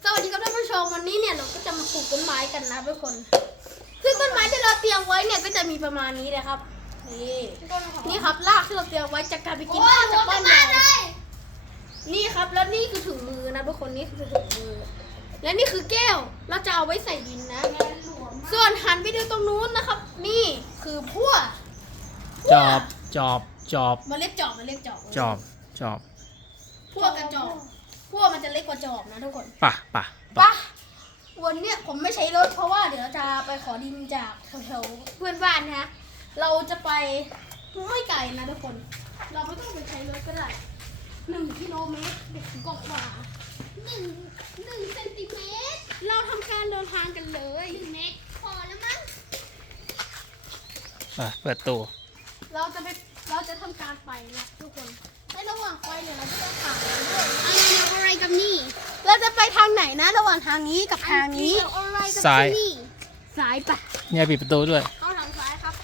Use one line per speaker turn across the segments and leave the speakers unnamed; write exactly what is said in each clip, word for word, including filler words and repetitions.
สวัสดีครับท่านผู้ชมวันนี้เนี่ยเราก็จะมาปลูกต้นไม้กันนะทุกคนซึ่งต้นไม้ที่เราเตรียมไว้เนี่ยก็จะมีประมาณนี้เลยครับนี่นี่ครับรากที่เราเตรียมไว้จากการไปกินข้าวจากบ้านเรานี่ครับแล้วนี่คือถุงมือนะทุกคนนี่คือถุงมือและนี่คือแก้วเราจะเอาไว้ใส่ดินนะส่วนหันไปดูตรงนู้นนะครับนี่คือพั่ว
จอบจอบจอบ
มาเรียกจอบมาเรียกจอบ
จอบจอบ
พั่วกับจอบพั่วมันจะเล็กกว่าจอบนะทุกคน
ป่ะป่ะ
ปะวันเนี้ยผมไม่ใช้รถเพราะว่าเดี๋ยวจะไปขอดินจากแถวๆเพื่อนบ้านนะฮะเราจะไปไม่ไกลนะทุกคน เราไม่ต้องไปใช้รถก็ได้หนึ่งกิโลเมตรเด็กกว่าหนึ่งหนึ่งเซนติเมตรเราทำการเดินทางกันเลยหนึ่งเมตรพอแล้วมั้ง
อ่ะเปิดตู้
เราจะไปเราจะทำการไปนะทุกคนในระหว่างไปเนี่ยเราจะไปถามด้วยอะไรกับนี่เราจะไปทางไหนนะระหว่างทางนี้กับทางนี้
ซ้าย
ซ้ายปะ
เนี่ยปิดประตูด้วย
เข้าทางซ้ายครับ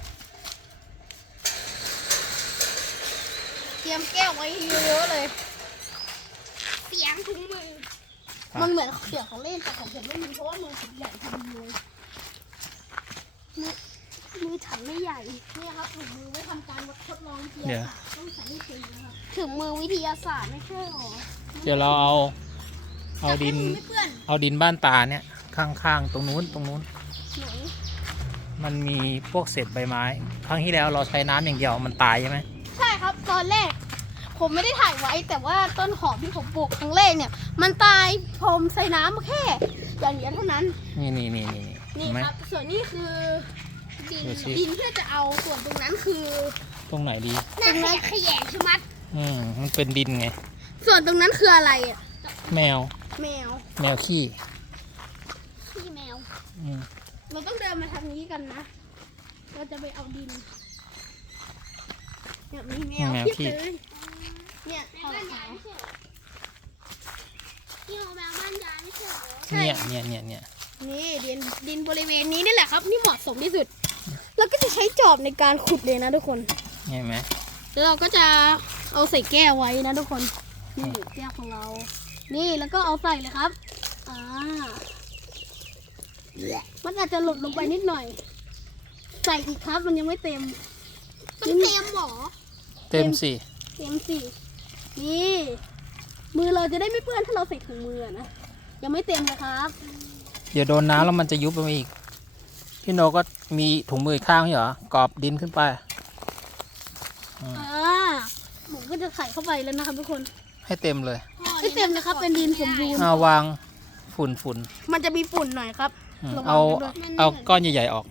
เตรียมแก้วไว้เยอะๆเลย เสียงถุงมือ มันเหมือนเสียงของเล่นแต่ของผมไม่มีเพราะว่ามือผมใหญ่พอดีเลยมือมือฉันไม่ใหญ่เนี่ยครับถุงมือไว้ทำการทดลองวิทยาศาสตร์ต้องใส่ให้เป็นนะครับถุงมือวิทยาศาสตร์ไม่ใช่หรอ
เดี๋ยวเราเอาเอาดิน
จับให้มือไม่เปื้อน
เอาดินบ้านตาเนี่ยข้างๆตรงนู้นตรงนู้น
ไหน
มันมีพวกเศษใบไม้ ครั้งที่แล้วเราใช้น้ำอย่างเดียวมันตายใช่ไหม
ใช่ครับตอนแรก ผมไม่ได้ถ่ายไว้แต่ว่าต้นหอมที่ผมปลูกครั้งแรกเนี่ย มันตายผมใส่น้ำมาแค่อย่างเดียวเท่านั้น
นี่นี่นี่นี่
นี่
เห็นไหม
ครับ ส่วนนี้คือดิน
ดูสิ
ดินเพื่อจะเอาส่วนตรงนั้นคือ
ตรงไหนดี
ตรงนั้นขยงชมัด
อืมมันเป็นดินไง
ส่วนตรงนั้นคืออะไรอ่ะ
แมว
แมว
แมวขี้
ขี้แมว
อืม
เราต้องเดินมาทางนี้กันนะ เราจะไปเอาดินเนี่ยมีแมวเพียบเลยเนี่ยแมวบ้านยายไม่ใช่เหรอนี่แมวบ้านยายไม่ใช่เหรอใช่
เนี่ยเนี่ยเนี่ยเนี่ย
นี่ดินดินบริเวณนี้นี่แหละครับนี่เหมาะสมที่สุด เราก็จะใช้จอบในการขุดเลยนะทุกคน
เห็นไหม
แล้วเราก็จะเอาใส่แก้วไว้นะทุกคนนี่แก้วของเรา นี่แล้วก็เอาใส่เลยครับอ่ามันอาจจะหลุดลงไปนิดหน่อย ใส่อีกครับมันยังไม่เต็มต้องเต็มหรอ
เต็มสิ
เต็มสินี่มือเราจะได้ไม่เปื้อนถ้าเราใส่ถุงมือนะยังไม่เต็มเลยครับ
เดี๋ยวโดนน้ำแล้วมันจะยุบไปอีกพี่โนก็มีถุงมืออีกข้างไม่เหรอกรอบดินขึ้นไป
อ่าผมก็จะใส่เข้าไปแล้วนะครับทุกคน
ให้เต็มเลย
ไม่เต็มนะครับ เป็นดินสมบูรณ์
เอาวางฝุ่นฝุ่น
มันจะมีฝุ่นหน่อยครับ
อืม
ระวัง
เอา
ด้วย
เอาก้อนใหญ่ๆออก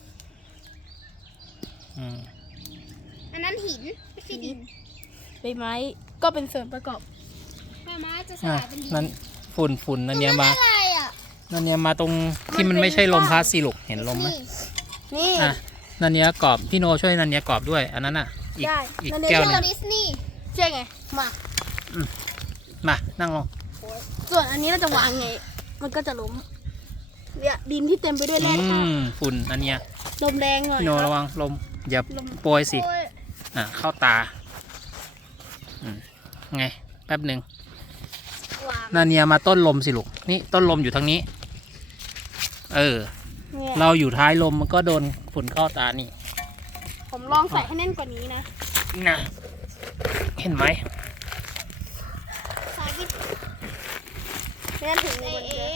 อืม
อันนั้นหินไม่ใช่ดิน
ใบไม้ก็เป็นส่วนประกอบ
ใบไม้จะส
อ่ะ
ลายเป็นหิน
นั่นฝุ่นฝุ่นนั่นเนี่ยมา
อะไรอ่ะ
นั่นเนี่ยมาตรงที่มันไม่ใช่ลมพัดสิลูกเห็นลมไหม
นี่
อ่ะนั่นเนี่ยกรอบพี่โนช่วยนั่นเนี่ยกรอบด้วยอันนั้นอ่ะอีก
ได้
อีก
นั่นเนี่ย
แก้วหนึง
ดิสนีย์
ใช่ไงมา
มานั่งลง
ส่วนอันนี้เราจะวางไง มันก็จะล้มเนี่ยดินที่เต็มไปด้วยแร่
อื
ธาตุ
มฝุ่นอันเนี้ย
ลมแรงหน่อย
พี่โน
ค
ระ
รับ
วังลมอย่า
ลม
โปรยสิ
โอ้ย
อ่ะเข้าตาอืมไงแป๊บหนึ่ง
วาง
นั่นเนี่ยมาต้นลมสิลูกนี่ต้นลมอยู่ทางนี้ เออ
เนี่ย
เราอยู่ท้ายลมมันก็โดนฝุ่นเข้าตานี่
ผมลองใส่ให้แน่นกว่านี้นะ
นะเห็นไหม
ใส่วิไม่งั้นถึงมือมันจะ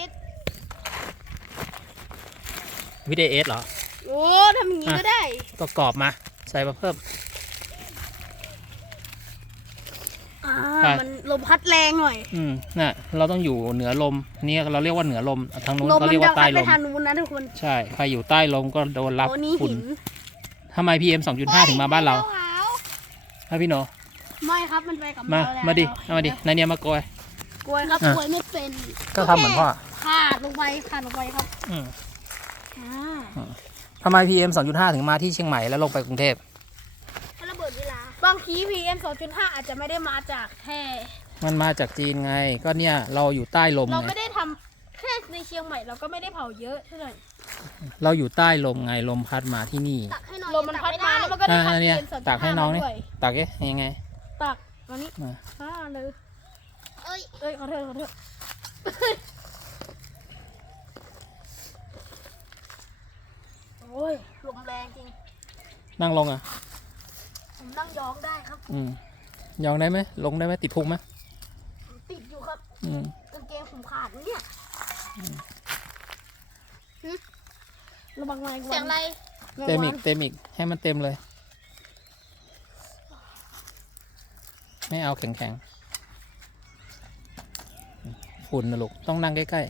วิดีเอสเหรอ
โอ้ทำอย่างนี้ก็ได้
ประกอบมา ใส่มาเพิ่ม
อ่า
ไป
มันลมพัดแรงหน่อย
อืมน่ะเราต้องอยู่เหนือลมอันนี่เราเรียกว่าเหนือลมทางนู้น
ลม
เขา
มัน
เรียก
จะ
ว่าใต้
พัด
ล
ไป
ม
ทางนู้นนะทุกคน
ใช่ใครอยู่ใต้ลมก็โดนรับ
โอ้นี่
ฝุ่น
หิน
ทำไม พี เอ็ม สองจุดห้า ถึงมาบ้านเราฮะพี่โน
ไม่ครับมันไปกับ
มา
เราแล้ว
มาดิเอามาดินายเนี่ยมาโกย
กลวยครับ
อ่ะ
กลวยไม่เป็น
ก็ทำเหมือนพ่อ
ขาดลงไปขาดลงไปครับ
อืม
อ่า
ทำไม พี เอ็ม สองจุดห้า ถึงมาที่เชียงใหม่แล้วลงไปกรุงเทพ
มันระเบิดเวลาบางที พี เอ็ม สองจุดห้า อาจจะไม่ได้มาจากแค่
มันมาจากจีนไง ก็เนี่ยเราอยู่ใต้ลม
เรา
ไง
ไม่ได้ทำแค่ในเชียงใหม่เราก็ไม่ได้เผาเยอะเท่าไหร่
เราอยู่ใต้ลมไงลมพัดมาที่นี่
ตักให้หน่อย
ลมมันพัดมาแล้วมันก็ได้
อ่า
พัด
เนี่ย
พี เอ็ม สองจุด
ตักให้
ห้า
น้อง
มา
นี่
ด้วย
ตักเอ๊ะยังไง
ตักมานี่
มา
อ่าเลย
เอ้ย
เอ้ยขอโทษขอโทษ
นั่งลงอ่ะ
ผมนั่งยองได้ครับ
อืมยองได้ไหมลงได้ไหมติดพุงไหม
ผมติดอยู่ครับ
อืม
กางเกงผมขาดเนี่ยระวังไม้
เสียงอะไร
เต็มอีกเต็มอีกให้มันเต็มเลย ไม่เอาแข็งแข็งๆฝุ่นนะลูกต้องนั่งใกล้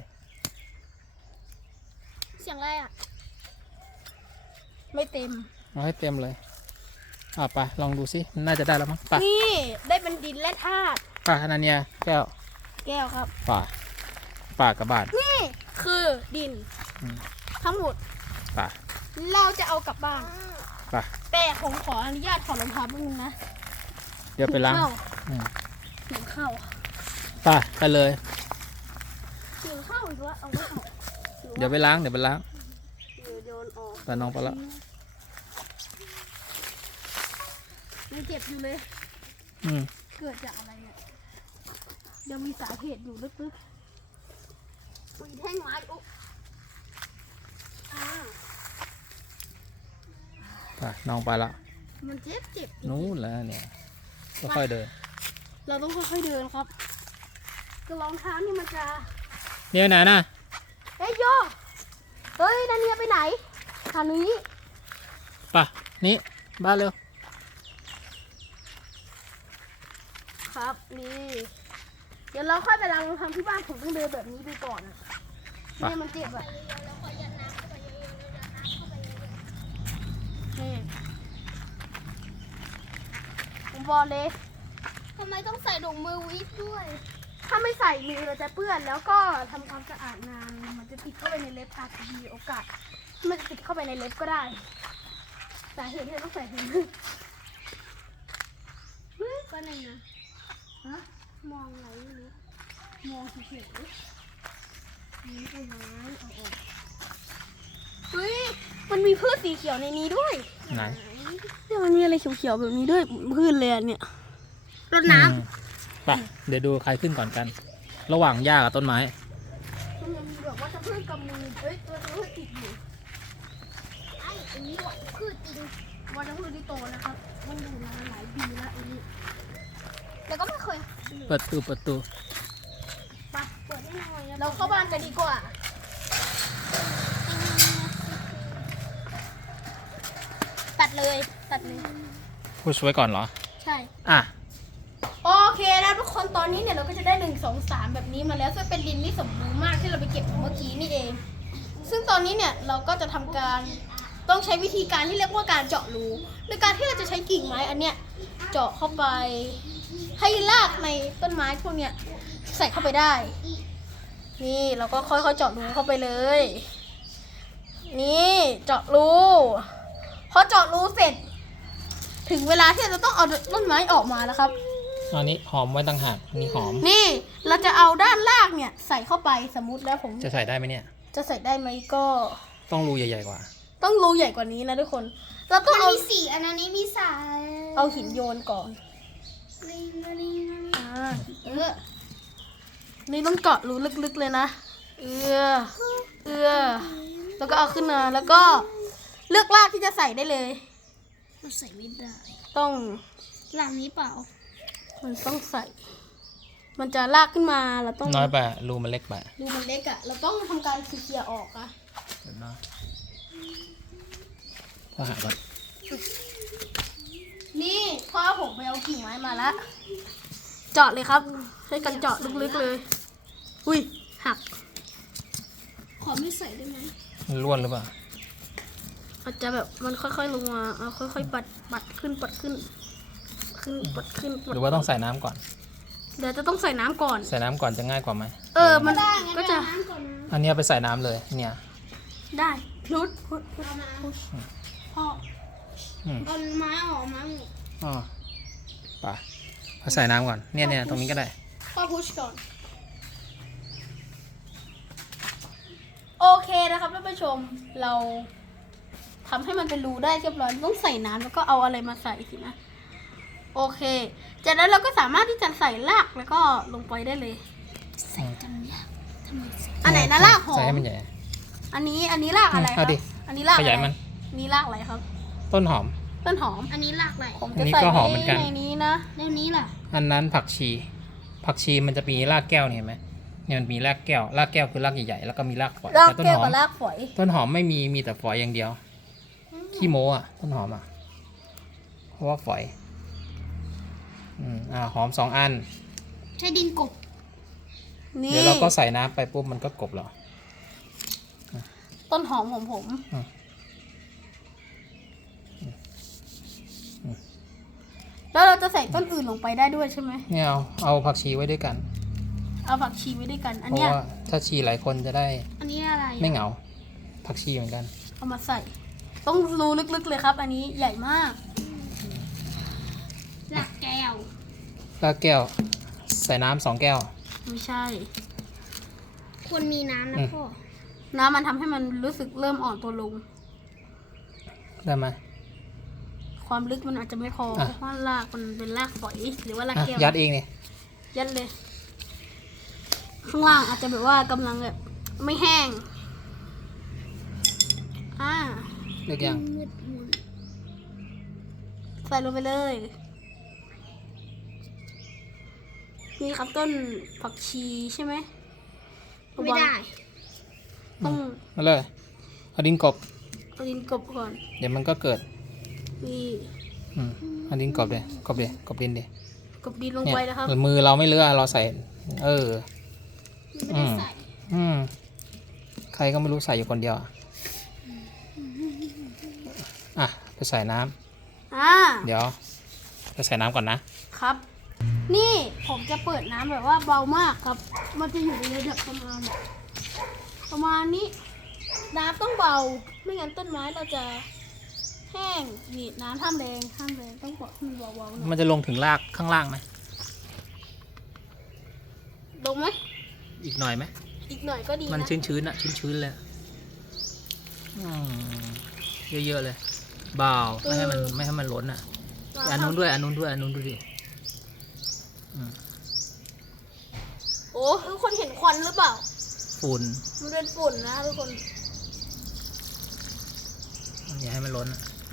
เสียงอะไรอ่ะ
ไม่เต็ม
ๆเอาให้เต็มเลยอ่ะไปลองดูสิมันน่าจะได้แล้วมั้งไป่ะ
นี่ได้เป็นดินและธาตุ
ป่ะอนันเนียแก้ว
แก้วครับ
ป่าป่ากระบาด
นี่คือดิน
อืม
ทั้งหมด
ป่า
เราจะเอากลับบ้าน
ป่ะ
แต่ผมขออนุญาตถอดรองเท้าแป๊บนึงนะ
เดี๋ยวไปล้าง
เข้า
อืม
หนูเข้า
ป่ะไปเลย
หนูเข้าอีกแล้วเอาไว้ออก
เดี๋ยวไปล้างเดี๋ยวไปล้าง
เดี๋ยวโยนออก
ไปน้องไปละ
ยังเจ็บอยู่เลย
อืม
เกิดจากอะไรเนี่ยเดี๋ยวมีสาเหตุอยู่ลึกๆอุ้ยแท่งไม้อุ๊อ่า
ป่ะน้องไปละ
มันเจ็บเจ็บ
นู้นแล้วเนี่ยค่อยๆเดิน
เราต้องค่อยๆเดินครับกระรองเท้านี่มันจะ
เนี่ยไหนน่ะ
เฮ้ยโยเฮ้ยนันเนียไปไหนทางนี้
ป่ะนี่บ้านเร็ว
ครับนี่เดี๋ยวเราค่อยไปลองทำที่บ้านผมต้องเดินแบบนี้ดูก่อนอะนี่มันเจ็บอะนี่ผมบอกเลย
ทำไมต้องใส่ถุงมือวิทด้วย
ถ้าไม่ใส่มือเราจะเปื้อนแล้วก็ทำความสะอาดนานมันจะติดเข้าไปในเล็บอาจจะมีโอกาสมันจะติดเข้าไปในเล็บก็ได้สาเหตุที่เราต้องใส่ถุงมือเฮ้ย
ก็หนึ่งนะ
ฮะ
มองอะไรไม่รู้
มองเฉยๆนี่ต้นไม้เอาออกเฮ้ยมันมีพืชสีเขียวในนี้ด้วย
ไหน
เนี่ยมันมีอะไรเขียวๆแบบนี้ด้วยพืชเลยอะเนี่ยรดน้
อืมป่ะเดี๋ยวดูใครขึ้นก่อนกัน ระหว่างหญ้ากับต้นไม้
ำมันยังมีแบบว่าจะพืชกำมือเฮ้ยตัวพืชติดอยู่
ไอ้อันนี้หวานพืชจริง
ว่าจะพืชที่โตนะครับมันอยู่มาหลายปีแล้วอันนี้
แต่ก็ไม่เคย
เปิดตู้เปิดตู้
ไป
เปิดได้หน่อยอะ
เราเข้าบ้านกันดีกว่าตัดเลยตัดเลย
พูดช่วยก่อนเหรอ
ใช่
อ่ะ
โอเคนะทุกคนตอนนี้เนี่ยเราก็จะได้หนึ่งสองสามแบบนี้มาแล้วซึ่งเป็นดินที่สมบูรณ์มากที่เราไปเก็บมาเมื่อกี้นี่เอง ซึ่งตอนนี้เนี่ยเราก็จะทำการต้องใช้วิธีการที่เรียกว่าการเจาะรูโดยการที่เราจะใช้กิ่งไม้อันเนี้ยเจาะเข้าไป ให้รากในต้นไม้พวกเนี้ยใส่เข้าไปได้ นี่เราก็ค่อยๆเจาะรูเข้าไปเลย นี่เจาะรูพอเจาะรูเสร็จ ถึงเวลาที่เราจะต้องเอาต้นไม้ออกมาแล้วครับ
อันนี้หอมไว้ต่างหากอันนี้หอม
นี่เราจะเอาด้านล่างเนี่ยใส่เข้าไปสมมุติแล้วผม
จะใส่ได้ไหมเนี่ย
จะใส่ได้ไหมก็
ต้องรูใหญ่ๆกว่า
ต้องรูใหญ่กว่านี้นะทุกคน เราต้อง
มัน
เอา
มีสีอันนั้นนี้มีสาย
เอาหินโยนก่อน
ลิงลิงลิง
อ่าเออนี่ต้องเจาะรูลึกๆเลยนะ เออเออแล้วก็เอาขึ้นมาแล้วก็เลือกรากที่จะใส่ได้เลย
มันใส่ไม่ได้
ต้อง
หลังนี้เปล่า
มันต้องใส่ มันจะลากขึ้นมาเราต้อง
น้อยไปรูมันเล็กไป
ดูมันเล็กอะเราต้องทำการเคลียร์ออกอะ
เดี๋ยวนะพ่อหาก่อน
นี่พ่อผมไปเอากิ่งไม้มาละเจาะเลยครับใช้กันเจาะลึกๆเลย อุ้ยหัก
ขอไม่ใส่ได้ไหม
มันร่วนหรือเปล่า
อาจจะแบบมันค่อยๆลงมาเอาค่อยๆปัดปัดขึ้นปัดขึ้น ขึ้นปัดขึ้นปัด
หรือว่าต้องใส่น้ำก่อน
เดี๋ยวจะต้องใส่น้ำก่อน
ใส่น้ำก่อนจะง่ายกว่าไหม
เออมัน
ได้งั้น
ก็
เอา
จะ
น้ำก่อนนะ
อันนี้เอาไปใส่น้ำเลยเนี่ย
ได้พุดพุดพุด
เอามา
พ่อ
อืม
เอาไม้ออกมาหมด
อ๋อป่ะเอาใส่น้ำก่อนเนี่ยเนี่ยตรงนี้ก็ได้
พ่อพุชก่อนโอเคนะครับท่านผู้ชมเราทำให้มันเป็นรูได้เรียบร้อยต้องใส่น้ำแล้วก็เอาอะไรมาใส่สินะโอเคจากนั้นเราก็สามารถที่จะใส่รากแล้วก็ลงไปได้เลย
ใส่กันยากทำไมใส่
อันไหนนะรากหอ
ใส่ให้
ม
มันใหญ่
อันนี้อันนี้รากอะไรค
เอา
รับ
ดิ
อันนี้ราก
ข
อะไร
ยายมัน
อันนี้รากอะไรครับ
ต้นหอม
เอต้นหอม
อันนี้รากอะไร
ผม
อั
จะ
นนี้
ใส่
ก็หอม
ไว้
เหมือนกัน
ในนี้นะ
แล้วนี้ล่ะ
อันนั้นผักชี ผักชีมันจะมีรากแก้วเนี่ยเห็นไหมเนี่ยมันมีรากแก้ว รากแก้วคือรากใหญ่ๆ แล้วก็มีรากฝอย
ราก
แต่ต้น
แก้ว
หอ
กับ
ม
รากฝอย
ต้นหอมไม่มี มีแต่ฝอยอย่างเดียว ขี้โม้อะต้นหอมอะเพราะว่าฝอย อืมอ่า หอมสองอัน
ใช้ดินกบ
นี่
เดี๋ยวเราก็ใส่น้ำไปปุ๊บมันก็กลบแล้ว
ต้นหอมของผม
อืม
แล้วเราจะใส่ต้นอื่นลงไปได้ด้วยใช่ไหม
เนี่ยเอา เอาผักชีไว้ด้วยกัน
เอาผักชีไว้ด้วยกัน อัน
เพราะ
เนี้ย
ว่าถ้าชีหลายคนจะได้
อันนี้อะไรอะ
ไม่เหงา ผักชีเหมือนกัน
เอามาใส่ ต้องรูลึกๆเลยครับ อันนี้ใหญ่มาก
รากแก้ว
รากแก้ว ใส่น้ำสองแก้ว
ไม่ใช่
ควรมีน้ำนะ
อืม
พ่อ
น้ำมันทำให้มันรู้สึกเริ่มอ่อนตัวลง
ได้ไหม
ความลึกมันอาจจะไม่พอ
อ่ะ
เพราะว่ารากมันเป็นรากฝอยหรือว่าราก
อ่ะ
แก้ว
ยัดเองเนี่ย
ยัดเลย ข้างล่างอาจจะแบบว่ากำลังแบบไม่แห้ง อ่า
เลือกยัง
มืดมน
ใส่ลงไปเลย นี่ครับต้นผักชีใช่ไหม
ไม่ได้
ต้อง
มาเลย เอาดินกบ
เอาดินกลบก่อน
เดี๋ยวมันก็เกิด
นี่
อืมเอาดินกบเดี๋ยวกบเดี๋ยวกบดินเดี๋ยว
กลบดินลง
เนี่ย
ไปนะครับ
มือเราไม่เลือกเราใส่ เออ
ไม่ได้ใส่
อืม ใครก็ไม่รู้ใส่อยู่คนเดียวอะอ่ะ ไปใส่น้ำ
อ่า
เดี๋ยว ไปใส่น้ำก่อนนะ
ครับ นี่ผมจะเปิดน้ำแบบว่าเบามากครับ มันจะอยู่ในระดับประมาณแบบประมาณนี้ น้ำต้องเบา ไม่งั้นต้นไม้เราจะแห้งนี่น้ำห้ามแรงห้ามแรงต้องบอกให้มันเบาๆหน่อย
มันจะลงถึงรากข้างล่างไหม
ลงไหม
อีกหน่อยไหม
อีกหน่อยก็ดี
มัน
นะ
ชื้นๆอะชื้นๆเลยอืมเยอะๆเลย เบาไม่ให้มันไม่ให้มันล้นอะอันนู้นด้วย อันนู้นด้วย อันนู้นดูดิอืม
โอ้ทุกคนเห็นควันหรือเปล่า
ฝุ่น
มันเป็นฝุ่นนะทุกคน
อย่าให้มันล้นอะ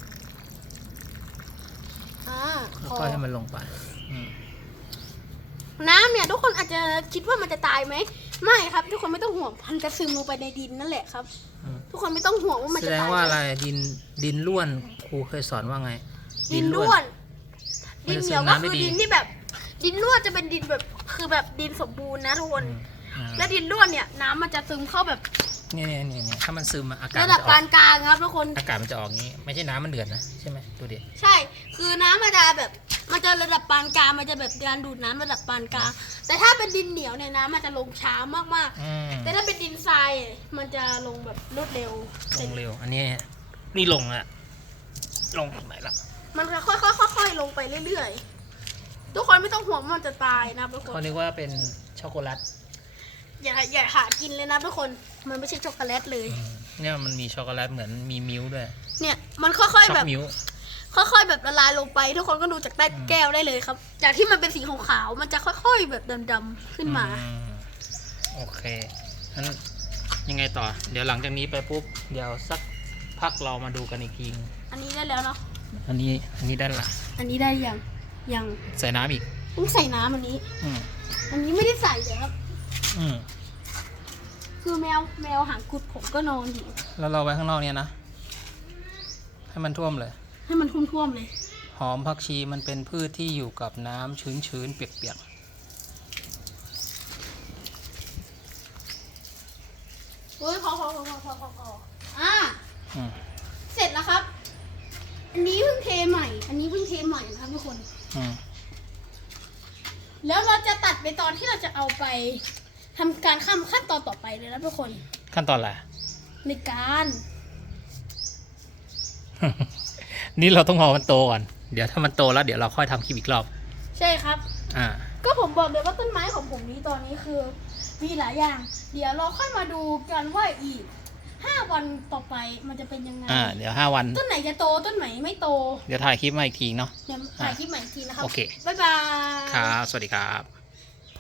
อ่าพอ
ค่อยๆให้มันลงไปอืม
น้ำเนี่ยทุกคนอาจจะคิดว่ามันจะตายไหม ไม่ครับ ทุกคนไม่ต้องห่วงมันจะซึมลงไปในดินนั่นแหละครับ
อืม
ทุกคนไม่ต้องห่วงว่ามัน
แส
จะ
ดง
ตาย
ว่า
ไห
อะไร
ม
ดินดินล้วนครูเคยสอนว่าไง
ดินร่วน
มั
ดิ
น
น
จะ
เห
ซึ
นียว
ม
ก็
น้ำ
คื
ไม่
อ
ดี
ดินที่แบบ ดินร่วนจะเป็นดินแบบคือแบบดินสมบูรณ์นะทุกคน
อืมอ่า
และดินร่วนเนี่ยน้ำมันจะซึมเข้าแบบ
เนี่ยเนี่ยเนี่ยเนี่ยถ้ามันซึมอะอากาศ
ระ
มัน
ดับ
จะอ
ปา
อก
นกลางครับทุกคน
อากาศมันจะออกงี้ ไม่ใช่น้ำมันเดือดนะใช่ไหมดูดิ
ใช่ คือน้ำมันจะแบบ มันจะระดับปานกลาง มันจะแบบการดูดน้ำระดับปานกลาง แต่ถ้าเป็นดินเหนียวเนี่ยน้ำมันจะลงช้ามาก
อืม
ๆ แต่ถ้าเป็นดินทรายมันจะลงแบบรวดเร็ว
ลงเร็ว อันนี้นี่ลงอะลงไหนละ
มันจะค่อยๆค่อยๆลงไปเรื่อยๆ ทุกคนไม่ต้องห่วงว่ามันจะตายนะทุกค
เขา
น
นึกว่าเป็นช็อกโกแลต
อย่าอย่าหากินเลยนะทุกคน มันไม่ใช่ช็อกโกแลตเลย
อืมเนี่ยมันมีช็อกโกแลตเหมือนมีมิ้วด้วย
เนี่ยมันค่อย
ช็อ
ๆแบบ
กมิ้ว
ค่อยๆแบบละลายลงไป ทุกคนก็ดูจากใต้แก้วได้เลยครับ จากที่มันเป็นสีขาวๆ มันจะค่อยๆแบบดำๆขึ้นมา
อืมโอเคงั้นยังไงต่อ เดี๋ยวหลังจากนี้ไปปุ๊บ เดี๋ยวสักพักเรามาดูกันอีกที
อันนี้ได้แล้วเนาะ
อันนี้อันนี้ด้านหลัง
อันนี้ได้ยัง ยัง
ใส่น้ำอีก
ต้องใส่น้ำอันนี้
อืม
อันนี้ไม่ได้ใส่เลยครับ
อืม
คือแมวแมวหางกุดผมก็นอนอยู่
แล้วเราไว้ข้างนอกเนี่ยนะ ให้มันท่วมเลย
ให้มันท่วมๆเลย
หอมผักชีมันเป็นพืชที่อยู่กับน้ำชื้นๆ เปียก
โอ้ยพอพอพอพอพอพอพออ่า
ๆอืม
เสร็จแล้วครับ อันนี้เพิ่งเทใหม่ อันนี้เพิ่งเทใหม่นะครับทุกคน
อืม
แล้วเราจะตัดไปตอนที่เราจะเอาไปทำการขั้นขั้นตอนต่อไปเลยนะทุกคน
ขั้นตอนอะไร
ในการ
นี่เราต้องรอมันโตก่อน เดี๋ยวถ้ามันโตแล้วเดี๋ยวเราค่อยทำคลิปอีกรอบ
ใช่ครับ
อ่า
ก็ผมบอกเลยว่าต้นไม้ของผมนี้ตอนนี้คือมีหลายอย่าง เดี๋ยวเราค่อยมาดูกันว่าอีกห้าวันต่อไปมันจะเป็นยังไง
อ่า เดี๋ยวห้าวัน
ต้นไหนจะโตต้นไหนไม่โต
เดี๋ยวถ่ายคลิปมาอีกทีเนาะ
เดี๋ยวถ่ายคลิปใหม่อีกทีนะครับ
โอเค
บ๊ายบาย
ครับ สวัสดีครับ